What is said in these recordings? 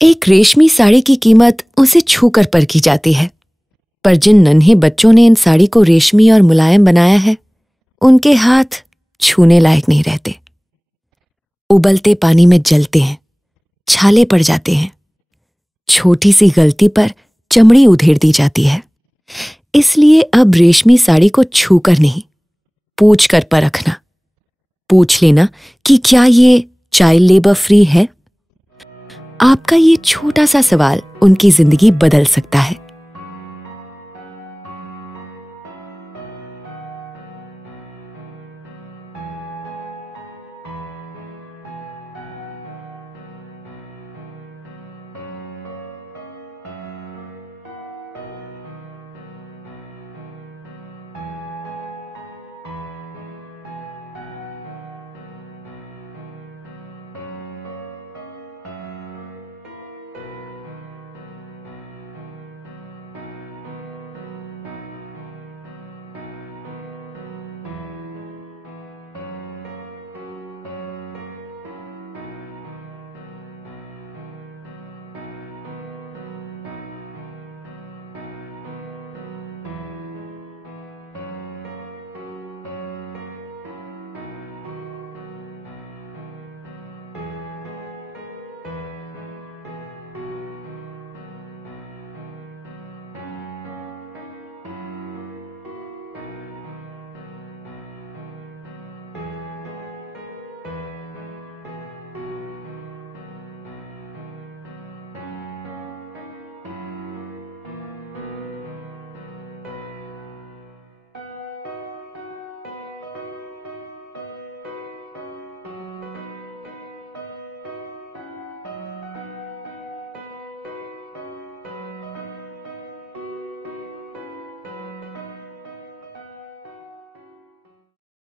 एक रेशमी साड़ी की कीमत उसे छूकर परखी जाती है, पर जिन नन्हे बच्चों ने इन साड़ी को रेशमी और मुलायम बनाया है, उनके हाथ छूने लायक नहीं रहते। उबलते पानी में जलते हैं, छाले पड़ जाते हैं। छोटी सी गलती पर चमड़ी उधेड़ दी जाती है। इसलिए अब रेशमी साड़ी को छूकर नहीं, पूछ कर परखना, पूछ लेना कि क्या ये चाइल्ड लेबर फ्री है। आपका ये छोटा सा सवाल उनकी जिंदगी बदल सकता है।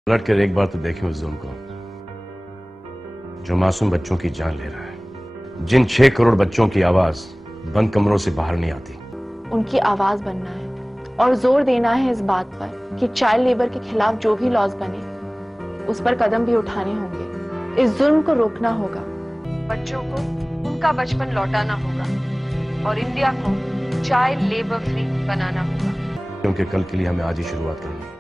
पलट कर एक बार तो देखें उस जुल्म को जो मासूम बच्चों की जान ले रहा है, जिन 6 करोड़ बच्चों की आवाज बंद कमरों से बाहर नहीं आती। उनकी आवाज बनना है और जोर देना है इस बात पर कि चाइल्ड लेबर के खिलाफ जो भी लॉज बने उस पर कदम भी उठाने होंगे। इस जुल्म को रोकना होगा, बच्चों को उनका बचपन लौटाना होगा और इंडिया को चाइल्ड लेबर फ्री बनाना होगा, क्योंकि कल के लिए हमें आज ही शुरुआत करनी है।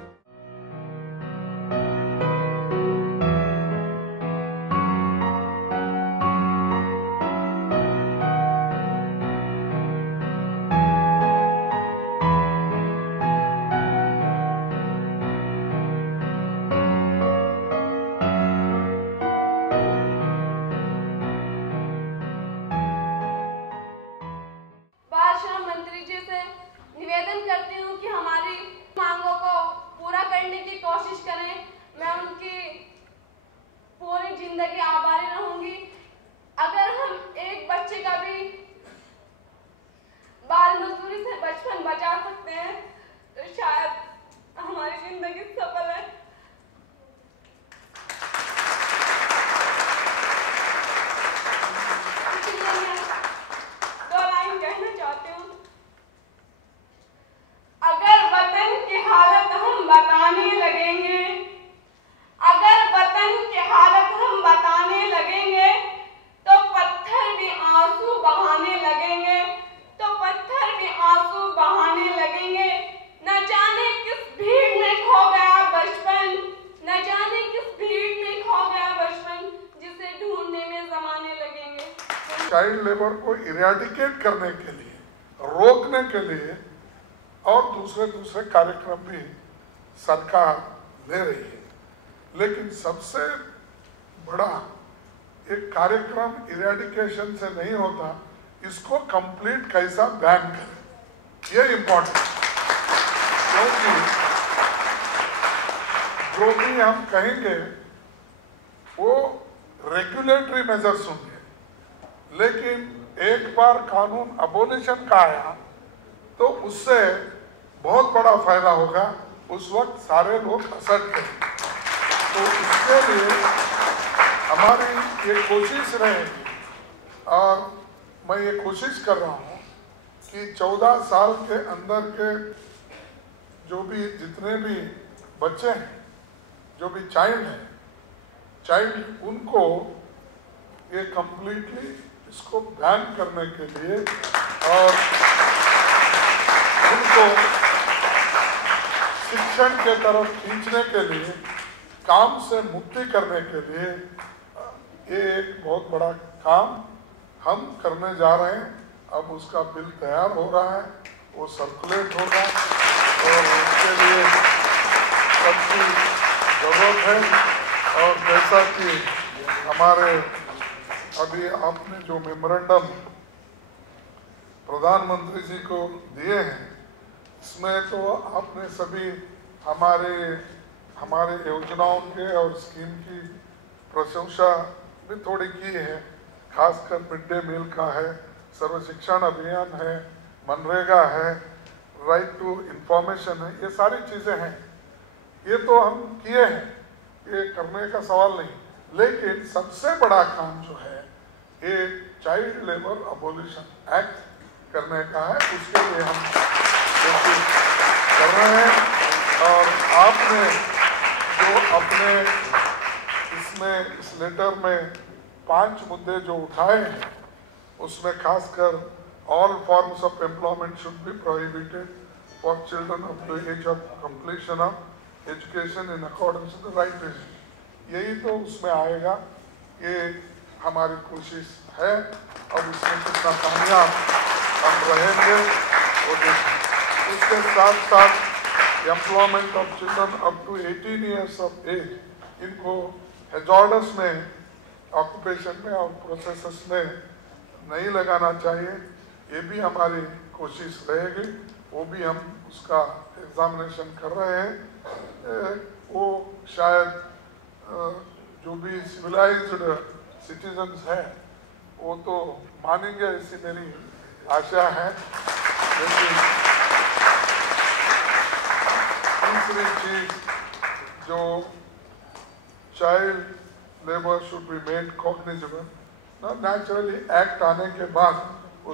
मंत्री जी से निवेदन करती हूँ कि हमारी मांगों को पूरा करने की कोशिश करें। मैं उनकी पूरी जिंदगी आभारी रहूंगी। अगर हम एक बच्चे का भी बाल मजदूरी से बचपन बचा सकते हैं तो शायद हमारी जिंदगी सफल है। चाइल्ड लेबर को इरेडिकेट करने के लिए, रोकने के लिए और दूसरे कार्यक्रम भी सरकार ले रही है। लेकिन सबसे बड़ा एक कार्यक्रम इरेडिकेशन से नहीं होता, इसको कंप्लीट कैसा बैन करें, ये इम्पोर्टेंट। क्योंकि जो भी हम कहेंगे वो रेगुलेटरी मेजर्स होंगे, लेकिन एक बार कानून अबोलिशन का आया तो उससे बहुत बड़ा फायदा होगा। उस वक्त सारे लोग असर करेंगे। तो इसके लिए हमारी ये कोशिश रहेगी और मैं ये कोशिश कर रहा हूँ कि 14 साल के अंदर के जो भी जितने भी बच्चे हैं, जो भी चाइल्ड हैं, उनको ये कंप्लीटली इसको बैन करने के लिए और उनको शिक्षण के तरफ खींचने के लिए, काम से मुक्ति करने के लिए ये एक बहुत बड़ा काम हम करने जा रहे हैं। अब उसका बिल तैयार हो रहा है, वो सर्कुलेट होगा और उसके लिए सबकी जरूरत है। और जैसा कि हमारे अभी आपने जो मेमोरेंडम प्रधानमंत्री जी को दिए हैं, इसमें तो आपने सभी हमारे योजनाओं के और स्कीम की प्रशंसा भी थोड़ी की है। खासकर मिड डे मील का है, सर्व शिक्षण अभियान है, मनरेगा है, राइट टू इंफॉर्मेशन है, ये सारी चीजें हैं। ये तो हम किए हैं, ये करने का सवाल नहीं। लेकिन सबसे बड़ा काम जो है ये चाइल्ड लेबर अबोलिशन एक्ट करने का है, उसके लिए हम कोशिश कर रहे हैं। और आपने जो अपने इसमें इस लेटर में 5 मुद्दे जो उठाए हैं, उसमें खासकर all forms of employment should be prohibited for children up to age of completion of education in accordance to the right reason. यही तो उसमें आएगा। ये हमारी कोशिश है और इसमें कितना कामयाब हम रहेंगे वो देखें। इसके साथ साथ employment of children up to 18 years of age, इनको हैजार्डस में ऑक्यूपेशन में और प्रोसेसेस में नहीं लगाना चाहिए। ये भी हमारी कोशिश रहेगी, वो भी हम उसका एग्जामिनेशन कर रहे हैं। वो शायद जो भी सिविलाइज्ड सिटीजन्स हैं वो तो मानेंगे, ऐसी मेरी आशा है। लेकिन तीसरी चीज जो child labour should be made cognizable, naturally act आने के बाद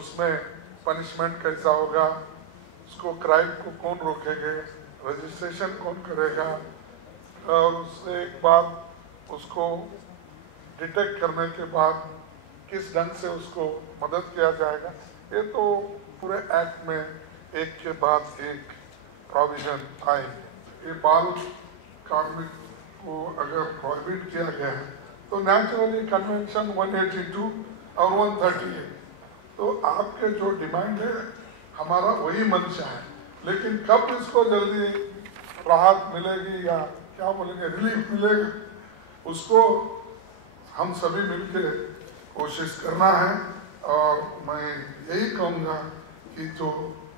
उसमें पनिशमेंट कैसा होगा, उसको क्राइम को कौन रोकेंगे, रजिस्ट्रेशन कौन करेगा, और उससे एक बार उसको डिटेक्ट करने के बाद किस ढंग से उसको मदद किया जाएगा। ये तो पूरे एक्ट में एक के बाद एक प्रोविजन आएंगे। ये बाल कार्मिक को अगर प्रोहिबिट किया गया है तो नेचुरली कन्वेंशन 182 और 138, तो आपके जो डिमांड है हमारा वही मंशा है। लेकिन कब इसको जल्दी राहत मिलेगी या क्या बोलेंगे रिलीफ मिलेगा, उसको हम सभी मिलकर कोशिश करना है। और मैं यही कहूँगा कि जो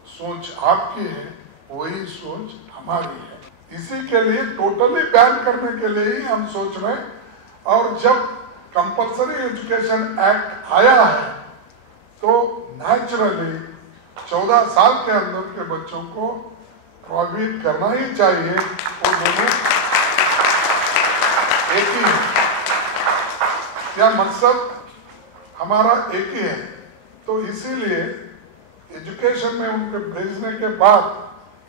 सोच आपकी है वही सोच हमारी है। इसी के लिए टोटली बैन करने के लिए ही हम सोच रहे हैं। और जब कंपल्सरी एजुकेशन एक्ट आया है तो नेचुरली 14 साल के अंदर के बच्चों को प्रोहिबिट करना ही चाहिए। वो दोनों एक ही है, या मकसद हमारा एक ही है। तो इसीलिए एजुकेशन में उनके भेजने के बाद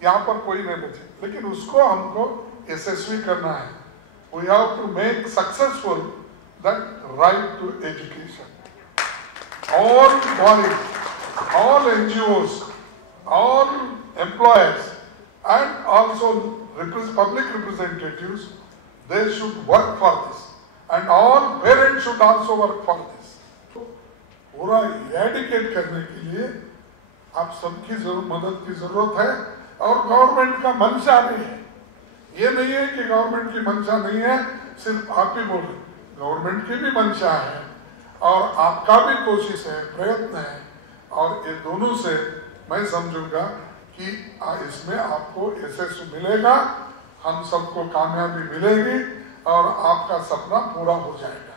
यहाँ पर कोई नहीं बचे, लेकिन उसको हमको यशस्वी करना है। We have to make successful that right to education. All bodies, all NGOs, all employers and also public representatives, they should work for this, and all parents should also work for this. पूरा eradicate करने के लिए आप सबकी मदद की जरूरत है और गवर्नमेंट का मंशा भी है। ये नहीं है कि गवर्नमेंट की मंशा नहीं है, सिर्फ आप ही बोल रहे, गवर्नमेंट की भी मंशा है और आपका भी कोशिश है, प्रयत्न है। और ये दोनों से मैं समझूंगा कि इसमें आपको यशस्वी मिलेगा, हम सबको कामयाबी मिलेगी और आपका सपना पूरा हो जाएगा।